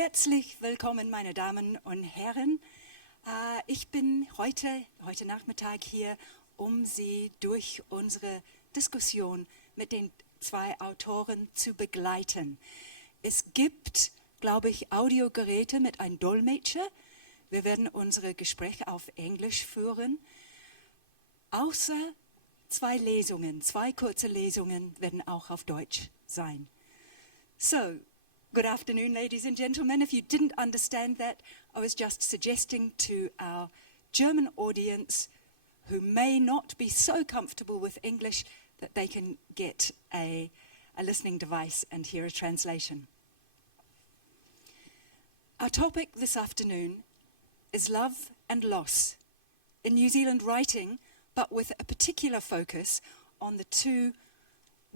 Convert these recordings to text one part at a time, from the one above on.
Herzlich willkommen, meine Damen und Herren. Ich bin heute Nachmittag hier, um Sie durch unsere Diskussion mit den zwei Autoren zu begleiten. Es gibt, glaube ich, Audiogeräte mit einem Dolmetscher. Wir werden unsere Gespräche auf Englisch führen. Außer zwei kurze Lesungen werden auch auf Deutsch sein. So, good afternoon, ladies and gentlemen. If you didn't understand that, I was just suggesting to our German audience who may not be so comfortable with English that they can get a listening device and hear a translation. Our topic this afternoon is love and loss in New Zealand writing, but with a particular focus on the two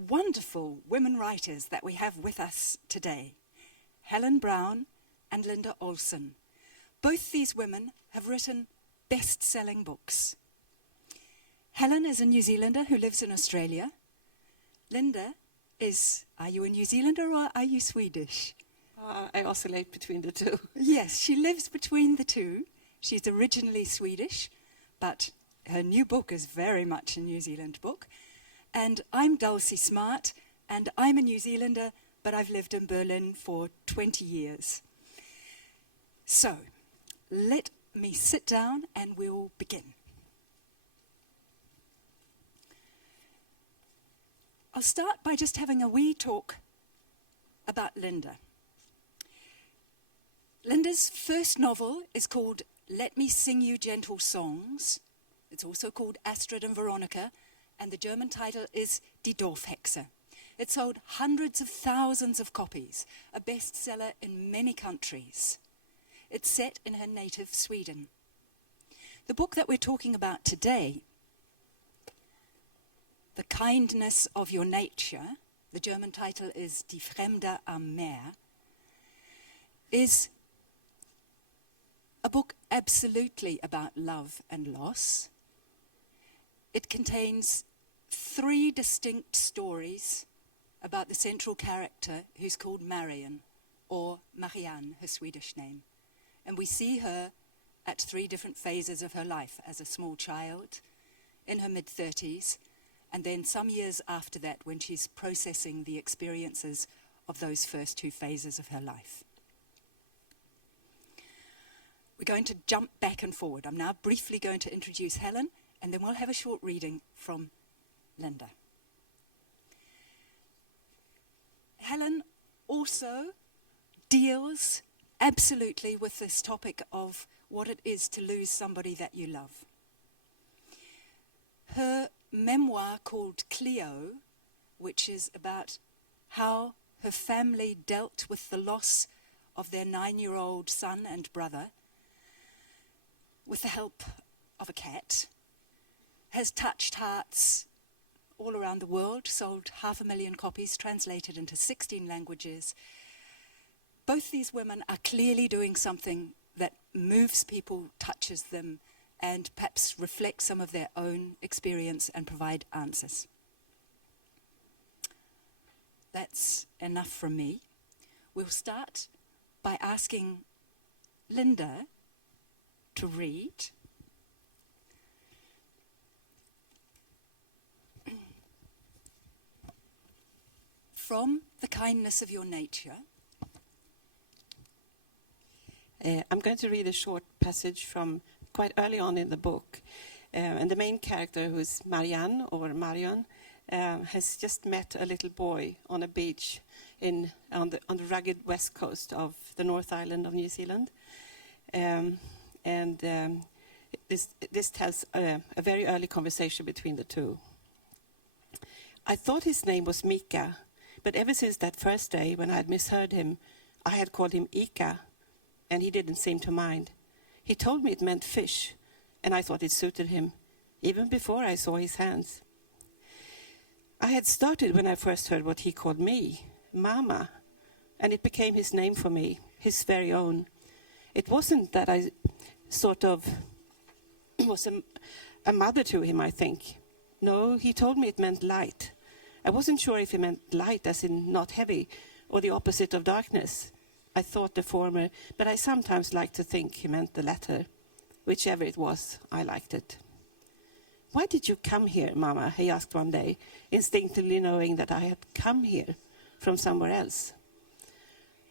wonderful women writers that we have with us today, Helen Brown and Linda Olsson. Both these women have written best-selling books. Helen is a New Zealander who lives in Australia. Linda is, are you a New Zealander or are you Swedish? I oscillate between the two. Yes, she lives between the two. She's originally Swedish, but her new book is very much a New Zealand book. And I'm Dulcie Smart, and I'm a New Zealander, but I've lived in Berlin for 20 years. So, let me sit down and we'll begin. I'll start by just having a wee talk about Linda. Linda's first novel is called Let Me Sing You Gentle Songs. It's also called Astrid and Veronica, and the German title is Die Dorfhexe. It sold hundreds of thousands of copies, a bestseller in many countries. It's set in her native Sweden. The book that we're talking about today, The Kindness of Your Nature, the German title is Die Fremde am Meer, is a book absolutely about love and loss. It contains 3 distinct stories about the central character who's called Marian, or Marianne, her Swedish name. And we see her at 3 different phases of her life, as a small child, in her mid-30s, and then some years after that when she's processing the experiences of those first 2 phases of her life. We're going to jump back and forward. I'm now briefly going to introduce Helen, and then we'll have a short reading from Linda. Helen also deals absolutely with this topic of what it is to lose somebody that you love. Her memoir called Cleo, which is about how her family dealt with the loss of their 9-year-old son and brother with the help of a cat, has touched hearts all around the world, sold 500,000 copies, translated into 16 languages. Both these women are clearly doing something that moves people, touches them, and perhaps reflects some of their own experience and provide answers. That's enough from me. We'll start by asking Linda to read. From The Kindness of Your Nature. I'm going to read a short passage from quite early on in the book. And the main character, who is Marianne, or Marion, has just met a little boy on a beach on the rugged west coast of the North Island of New Zealand. This tells a very early conversation between the two. I thought his name was Mika, but ever since that first day when I had misheard him, I had called him Ika, and he didn't seem to mind. He told me it meant fish, and I thought it suited him, even before I saw his hands. I had started when I first heard what he called me, Mama, and it became his name for me, his very own. It wasn't that I sort of was a mother to him, I think. No, he told me it meant light. I wasn't sure if he meant light as in not heavy, or the opposite of darkness. I thought the former, but I sometimes like to think he meant the latter. Whichever it was, I liked it. "Why did you come here, Mama?" he asked one day, instinctively knowing that I had come here from somewhere else.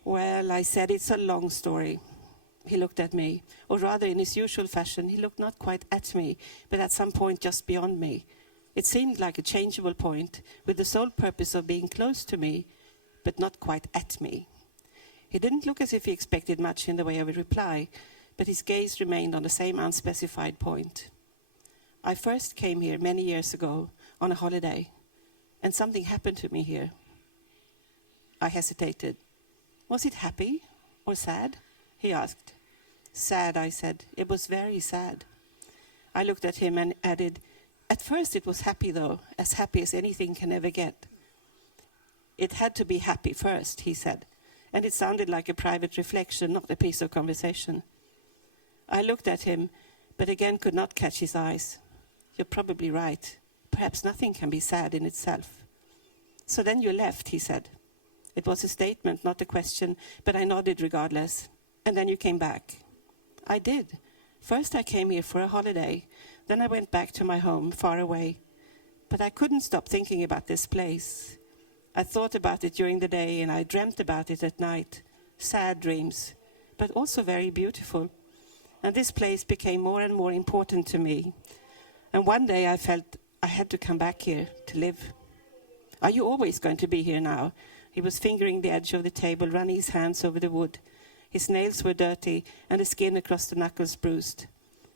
"Well," I said, "it's a long story." He looked at me, or rather in his usual fashion, he looked not quite at me, but at some point just beyond me. It seemed like a changeable point, with the sole purpose of being close to me, but not quite at me. He didn't look as if he expected much in the way of a reply, but his gaze remained on the same unspecified point. "I first came here many years ago on a holiday, and something happened to me here." I hesitated. "Was it happy or sad?" he asked. "Sad," I said. "It was very sad." I looked at him and added, "At first it was happy though, as happy as anything can ever get." "It had to be happy first," he said, and it sounded like a private reflection, not a piece of conversation. I looked at him, but again could not catch his eyes. "You're probably right. Perhaps nothing can be sad in itself." "So then you left," he said. It was a statement, not a question, but I nodded regardless. "And then you came back." "I did. First I came here for a holiday. Then I went back to my home, far away. But I couldn't stop thinking about this place. I thought about it during the day and I dreamt about it at night. Sad dreams, but also very beautiful. And this place became more and more important to me. And one day I felt I had to come back here to live." "Are you always going to be here now?" He was fingering the edge of the table, running his hands over the wood. His nails were dirty and the skin across the knuckles bruised.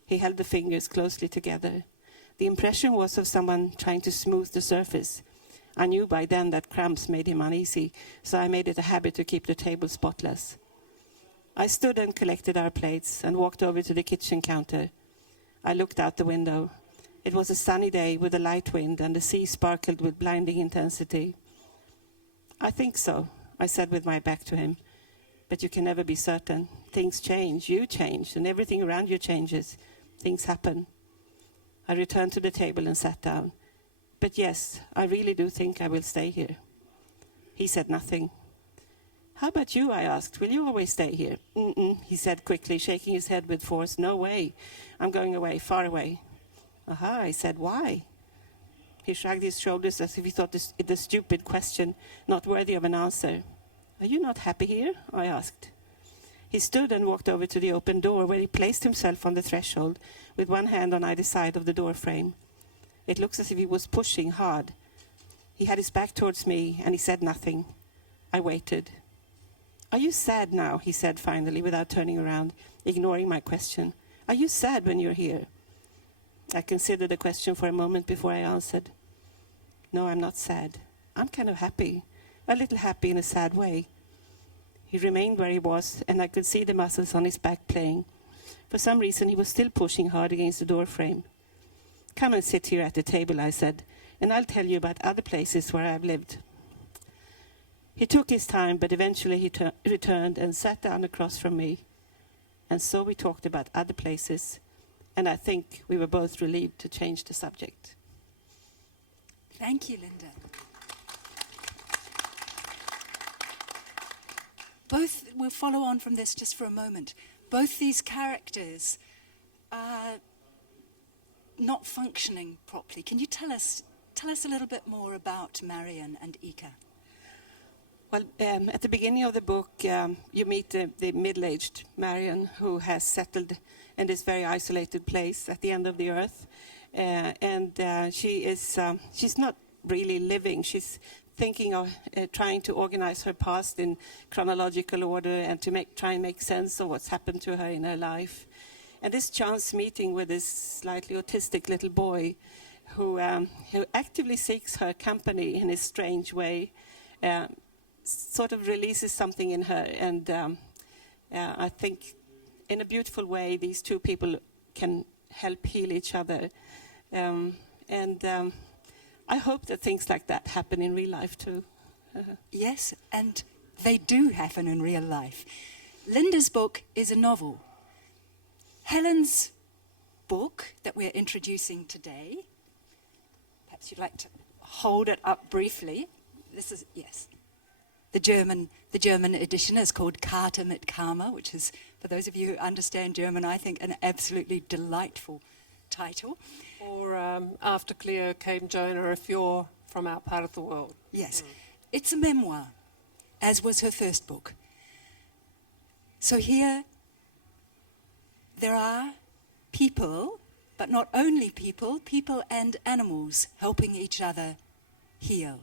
He held the fingers closely together. The impression was of someone trying to smooth the surface. I knew by then that cramps made him uneasy, so I made it a habit to keep the table spotless. I stood and collected our plates and walked over to the kitchen counter. I looked out the window. It was a sunny day with a light wind and the sea sparkled with blinding intensity. "I think so," I said with my back to him. "But you can never be certain. Things change, you change, and everything around you changes. Things happen." I returned to the table and sat down. "But yes, I really do think I will stay here." He said nothing. "How about you?" I asked. "Will you always stay here?" "Mm-mm," he said quickly, shaking his head with force. "No way. I'm going away, far away." "Aha," I said. "Why?" He shrugged his shoulders as if he thought it a stupid question, not worthy of an answer. "Are you not happy here?" I asked. He stood and walked over to the open door, where he placed himself on the threshold, with one hand on either side of the door frame. It looks as if he was pushing hard. He had his back towards me, and he said nothing. I waited. "Are you sad now?" he said finally, without turning around, ignoring my question. "Are you sad when you're here?" I considered the question for a moment before I answered. "No, I'm not sad. I'm kind of happy. A little happy in a sad way." He remained where he was, and I could see the muscles on his back playing. For some reason, he was still pushing hard against the door frame. "Come and sit here at the table," I said, "and I'll tell you about other places where I've lived." He took his time, but eventually he returned and sat down across from me. And so we talked about other places, and I think we were both relieved to change the subject. Thank you, Linda. We'll follow on from this just for a moment. Both these characters are not functioning properly. Can you tell us a little bit more about Marion and Ika? Well, at the beginning of the book, you meet the middle-aged Marion, who has settled in this very isolated place at the end of the earth. She's not really living. She's thinking of trying to organize her past in chronological order and to try and make sense of what's happened to her in her life. And this chance meeting with this slightly autistic little boy who actively seeks her company in a strange way, sort of releases something in her. And I think in a beautiful way, these two people can help heal each other. I hope that things like that happen in real life too. Yes, and they do happen in real life. Linda's book is a novel. Helen's book that we're introducing today, perhaps you'd like to hold it up briefly. This The German edition is called Karte mit Karma, which is, for those of you who understand German, I think an absolutely delightful title. Or After Cleo Came Jonah, if you're from our part of the world. Yes, it's a memoir, as was her first book. So here, there are people, but not only people and animals helping each other heal.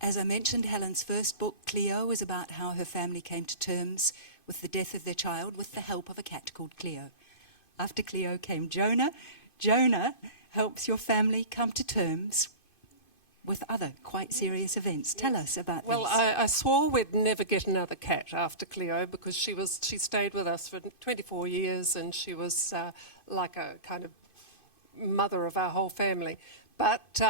As I mentioned, Helen's first book, Cleo, is about how her family came to terms with the death of their child with the help of a cat called Cleo. After Cleo came Jonah. Jonah helps your family come to terms with other quite serious events. Tell us about Well, these. I swore we'd never get another cat after Cleo because she stayed with us for 24 years and she was like a kind of mother of our whole family. But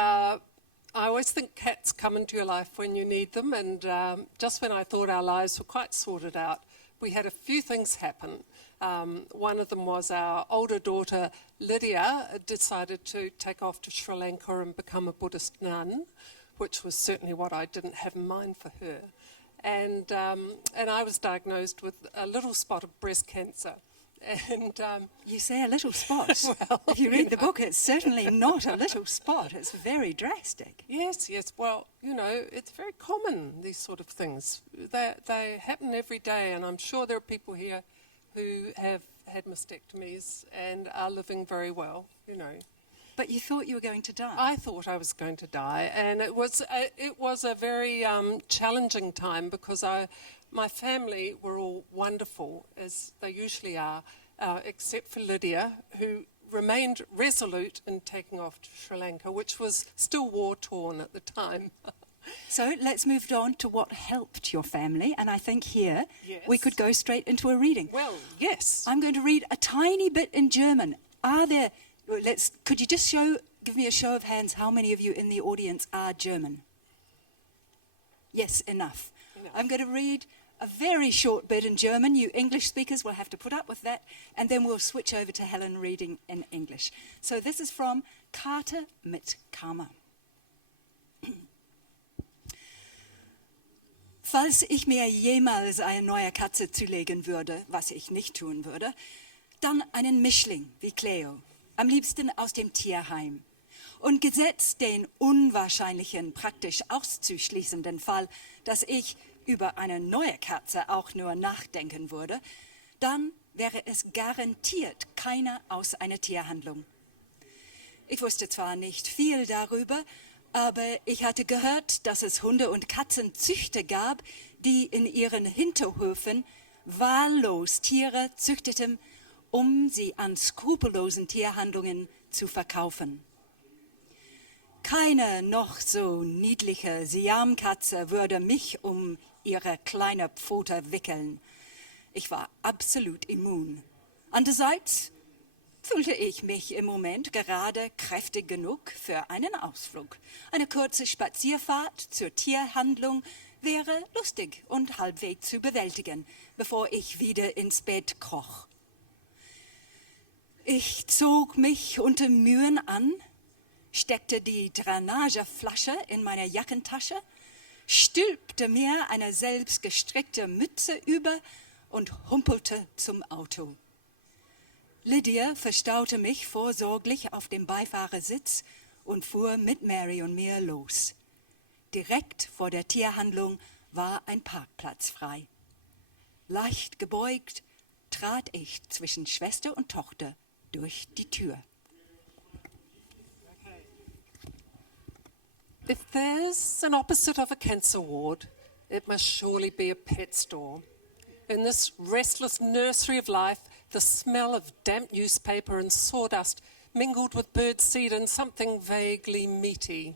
I always think cats come into your life when you need them, and just when I thought our lives were quite sorted out, we had a few things happen. One of them was our older daughter, Lydia, decided to take off to Sri Lanka and become a Buddhist nun, which was certainly what I didn't have in mind for her. And I was diagnosed with a little spot of breast cancer. And You say a little spot. Well, if you read the book, it's certainly not a little spot. It's very drastic. Yes. Well, it's very common, these sort of things. They happen every day, and I'm sure there are people here who have had mastectomies and are living very well, But you thought you were going to die. I thought I was going to die, and it was a very challenging time because my family were all wonderful, as they usually are, except for Lydia, who remained resolute in taking off to Sri Lanka, which was still war-torn at the time. So let's move on to what helped your family. And I think here Yes. we could go straight into a reading. Well, yes. I'm going to read a tiny bit in German. Could you just give me a show of hands how many of you in the audience are German? Yes, enough. I'm going to read a very short bit in German. You English speakers will have to put up with that, and then we'll switch over to Helen reading in English. So this is from Karte mit Karma. Falls ich mir jemals eine neue Katze zulegen würde, was ich nicht tun würde, dann einen Mischling wie Cleo, am liebsten aus dem Tierheim. Und gesetzt den unwahrscheinlichen, praktisch auszuschließenden Fall, dass ich über eine neue Katze auch nur nachdenken würde, dann wäre es garantiert keine aus einer Tierhandlung. Ich wusste zwar nicht viel darüber, aber ich hatte gehört, dass es Hunde- und Katzenzüchter gab, die in ihren Hinterhöfen wahllos Tiere züchteten, um sie an skrupellosen Tierhandlungen zu verkaufen. Keine noch so niedliche Siamkatze würde mich um ihre kleine Pfote wickeln. Ich war absolut immun. Andererseits fühlte ich mich im Moment gerade kräftig genug für einen Ausflug. Eine kurze Spazierfahrt zur Tierhandlung wäre lustig und halbwegs zu bewältigen, bevor ich wieder ins Bett kroch. Ich zog mich unter Mühen an, steckte die Drainageflasche in meine Jackentasche, stülpte mir eine selbstgestrickte Mütze über und humpelte zum Auto. Lydia verstaute mich vorsorglich auf dem Beifahrersitz und fuhr mit Mary und mir los. Direkt vor der Tierhandlung war ein Parkplatz frei. Leicht gebeugt trat ich zwischen Schwester und Tochter durch die Tür. If there's an opposite of a cancer ward, it must surely be a pet store. In this restless nursery of life, the smell of damp newspaper and sawdust mingled with birdseed and something vaguely meaty.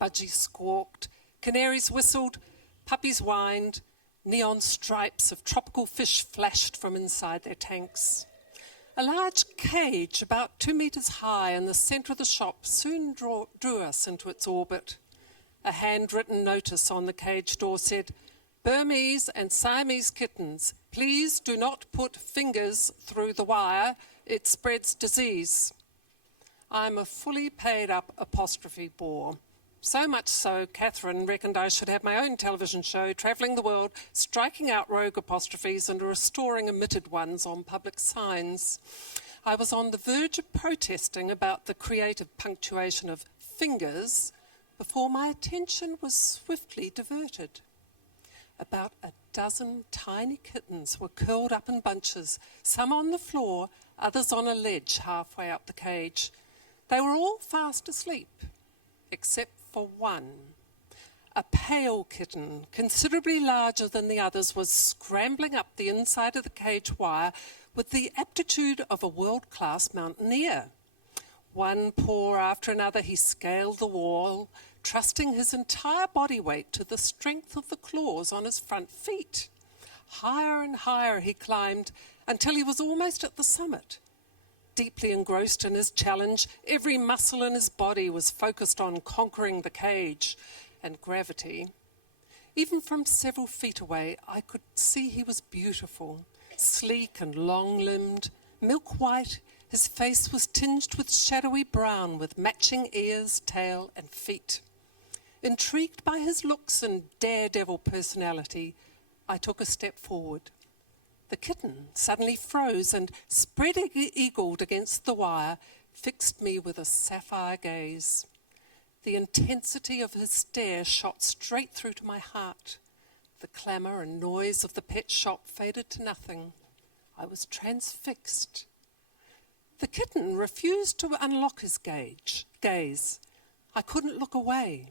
Budgies squawked, canaries whistled, puppies whined, neon stripes of tropical fish flashed from inside their tanks. A large cage about 2 meters high in the centre of the shop soon drew us into its orbit. A handwritten notice on the cage door said, "Burmese and Siamese kittens, please do not put fingers through the wire, it spreads disease." I'm a fully paid up apostrophe bore. So much so, Catherine reckoned I should have my own television show, travelling the world, striking out rogue apostrophes and restoring omitted ones on public signs. I was on the verge of protesting about the creative punctuation of fingers before my attention was swiftly diverted. About a dozen tiny kittens were curled up in bunches, some on the floor, others on a ledge halfway up the cage. They were all fast asleep, except for one. A pale kitten, considerably larger than the others, was scrambling up the inside of the cage wire with the aptitude of a world-class mountaineer. One paw after another, he scaled the wall, trusting his entire body weight to the strength of the claws on his front feet. Higher and higher he climbed until he was almost at the summit. Deeply engrossed in his challenge, every muscle in his body was focused on conquering the cage and gravity. Even from several feet away, I could see he was beautiful, sleek and long-limbed, milk-white. His face was tinged with shadowy brown, with matching ears, tail, and feet. Intrigued by his looks and daredevil personality, I took a step forward. The kitten suddenly froze and, spread-eagled against the wire, fixed me with a sapphire gaze. The intensity of his stare shot straight through to my heart. The clamour and noise of the pet shop faded to nothing. I was transfixed. The kitten refused to unlock his gaze. I couldn't look away.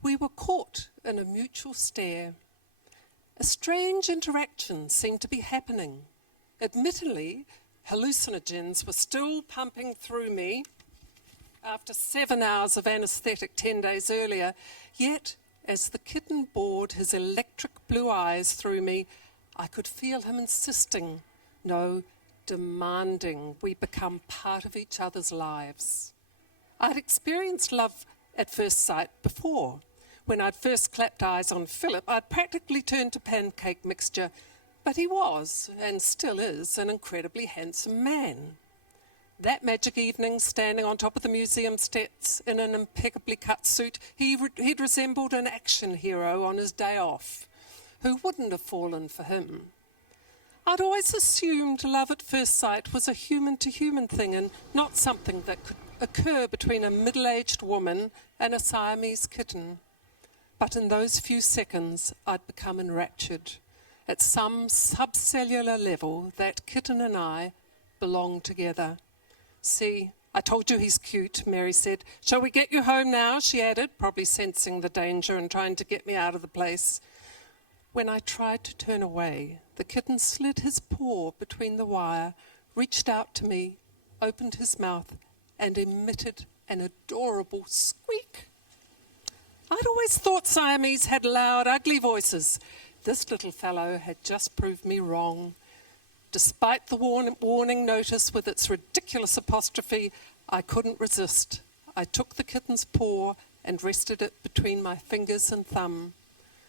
We were caught in a mutual stare. A strange interaction seemed to be happening. Admittedly, hallucinogens were still pumping through me after 7 hours of anaesthetic 10 days earlier, yet as the kitten bored his electric blue eyes through me, I could feel him insisting, no, demanding we become part of each other's lives. I'd experienced love at first sight before. When I'd first clapped eyes on Philip, I'd practically turned to pancake mixture, but he was, and still is, an incredibly handsome man. That magic evening, standing on top of the museum steps in an impeccably cut suit, he'd resembled an action hero on his day off. Who wouldn't have fallen for him? I'd always assumed love at first sight was a human-to-human thing and not something that could occur between a middle-aged woman and a Siamese kitten. But in those few seconds, I'd become enraptured. At some subcellular level, that kitten and I belonged together. See, I told you he's cute, Mary said. Shall we get you home now, she added, probably sensing the danger and trying to get me out of the place. When I tried to turn away, the kitten slid his paw between the wire, reached out to me, opened his mouth, and emitted an adorable squeak. I'd always thought Siamese had loud, ugly voices. This little fellow had just proved me wrong. Despite the warning notice with its ridiculous apostrophe, I couldn't resist. I took the kitten's paw and rested it between my fingers and thumb.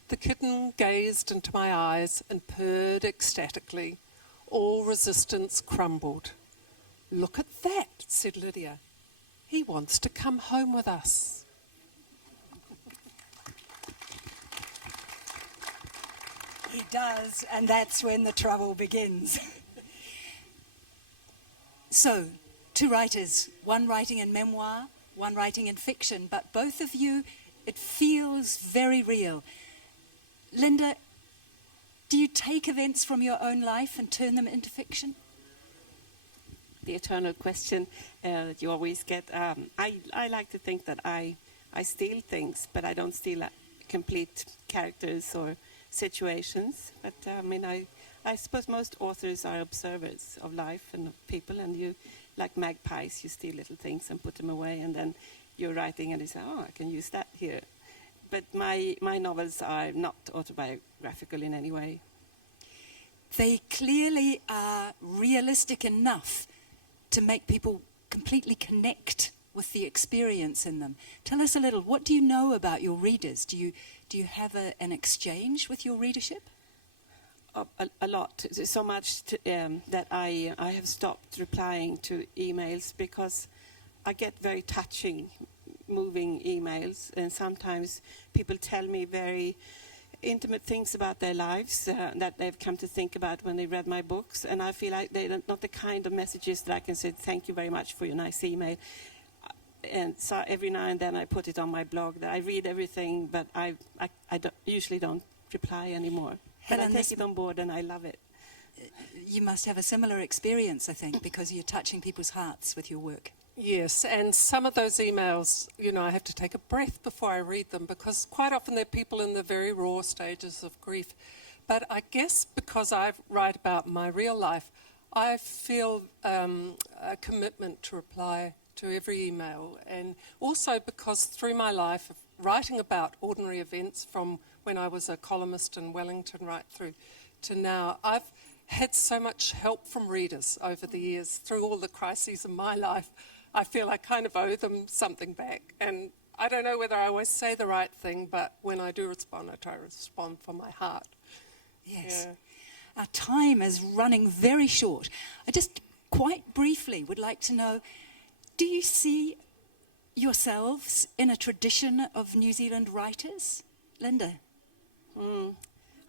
The kitten gazed into my eyes and purred ecstatically. All resistance crumbled. Look at that, said Lydia. He wants to come home with us. He does, and that's when the trouble begins. So, two writers, one writing in memoir, one writing in fiction, but both of you, it feels very real. Linda, do you take events from your own life and turn them into fiction? The eternal question that you always get. I like to think that I steal things, but I don't steal complete characters or situations. But I suppose most authors are observers of life and of people, and you, like magpies, you steal little things and put them away, and then you're writing and you say, oh, I can use that here. But my novels are not autobiographical in any way. They clearly are realistic enough to make people completely connect with the experience in them. Tell us a little, what do you know about your readers? Do you have an exchange with your readership? A lot. So much that I have stopped replying to emails because I get very touching moving emails, and sometimes people tell me very intimate things about their lives that they've come to think about when they read my books, and I feel like they're not the kind of messages that I can say, thank you very much for your nice email. And so every now and then I put it on my blog that I read everything, but I usually don't reply anymore. Helen, but I take it on board and I love it. You must have a similar experience, I think, because you're touching people's hearts with your work. Yes, and some of those emails, I have to take a breath before I read them, because quite often they're people in the very raw stages of grief. But I guess because I write about my real life, I feel a commitment to reply to every email. And also because through my life of writing about ordinary events from when I was a columnist in Wellington right through to now, I've had so much help from readers over the years through all the crises of my life. I feel I kind of owe them something back. And I don't know whether I always say the right thing, but when I do respond, I try to respond from my heart. Yes. Yeah. Our time is running very short. I just quite briefly would like to know, do you see yourselves in a tradition of New Zealand writers? Linda?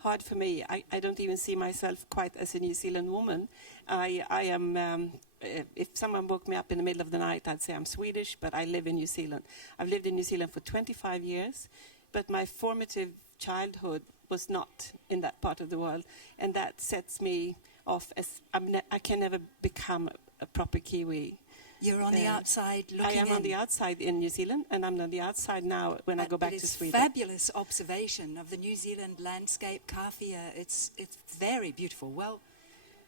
Hard for me. I don't even see myself quite as a New Zealand woman. I am, if someone woke me up in the middle of the night, I'd say I'm Swedish, but I live in New Zealand. I've lived in New Zealand for 25 years, but my formative childhood was not in that part of the world, and that sets me off as, I can never become a proper Kiwi. You're on the outside looking in. I am on the outside in New Zealand, and I'm on the outside now when I go back to Sweden. Fabulous observation of the New Zealand landscape, Kawhia. It's very beautiful. Well,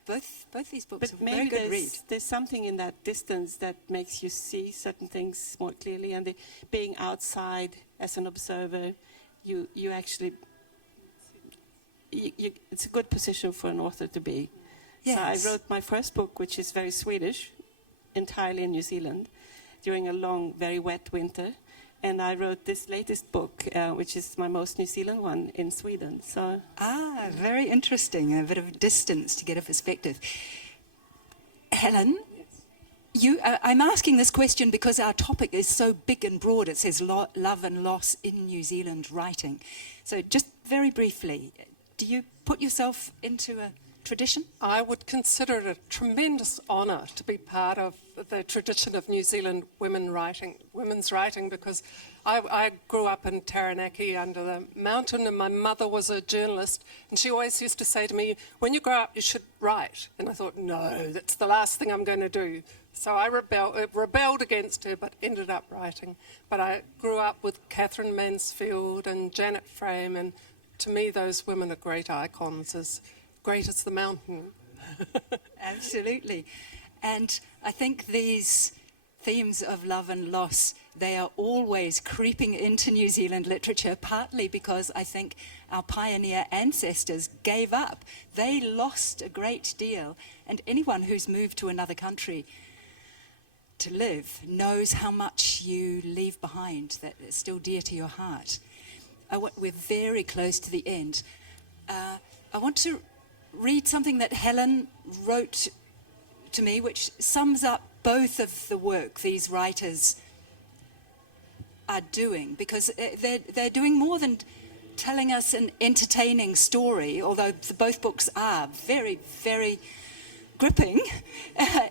both these books are very good read. There's something in that distance that makes you see certain things more clearly, and being outside as an observer, you actually, it's a good position for an author to be. Yes. So I wrote my first book, which is very Swedish, entirely in New Zealand, during a long, very wet winter. And I wrote this latest book, which is my most New Zealand one, in Sweden. So very interesting. A bit of distance to get a perspective. Helen, I'm asking this question because our topic is so big and broad. It says love and loss in New Zealand writing. So just very briefly, do you put yourself into a tradition? I would consider it a tremendous honour to be part of the tradition of New Zealand women's writing, because I grew up in Taranaki under the mountain, and my mother was a journalist, and she always used to say to me, when you grow up you should write. And I thought, no, that's the last thing I'm going to do. So I rebelled against her, but ended up writing. But I grew up with Catherine Mansfield and Janet Frame, and to me those women are great icons, as great as the mountain. Absolutely. And I think these themes of love and loss, they are always creeping into New Zealand literature, partly because I think our pioneer ancestors gave up. They lost a great deal, and anyone who's moved to another country to live knows how much you leave behind that is still dear to your heart. We're very close to the end. I want to read something that Helen wrote to me, which sums up both of the work these writers are doing, because they're doing more than telling us an entertaining story, although both books are very, very gripping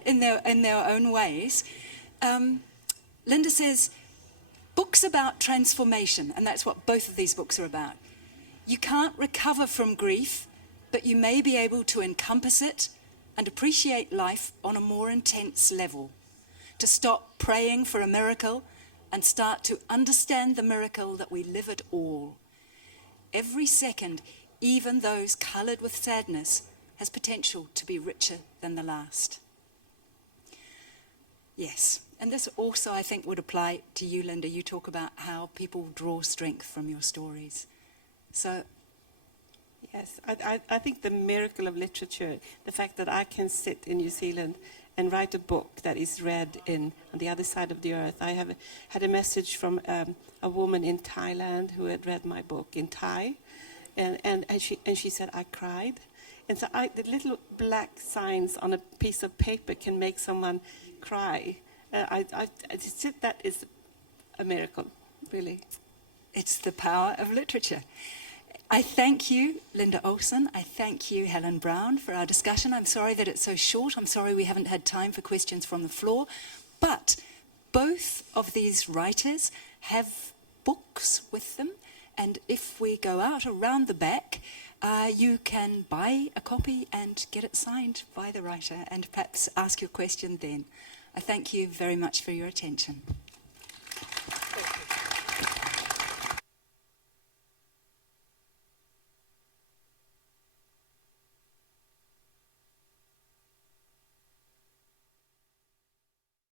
in their own ways. Linda says, books about transformation, and that's what both of these books are about. You can't recover from grief, but you may be able to encompass it and appreciate life on a more intense level, to stop praying for a miracle and start to understand the miracle that we live at all. Every second, even those coloured with sadness, has potential to be richer than the last. Yes, and this also I think would apply to you, Linda. You talk about how people draw strength from your stories. So yes, I think the miracle of literature, the fact that I can sit in New Zealand and write a book that is read on the other side of the earth. I have had a message from a woman in Thailand who had read my book in Thai, and she said, I cried. And so the little black signs on a piece of paper can make someone cry. That is a miracle, really. It's the power of literature. I thank you, Linda Olsson. I thank you, Helen Brown, for our discussion. I'm sorry that it's so short. I'm sorry we haven't had time for questions from the floor. But both of these writers have books with them. And if we go out around the back, you can buy a copy and get it signed by the writer and perhaps ask your question then. I thank you very much for your attention.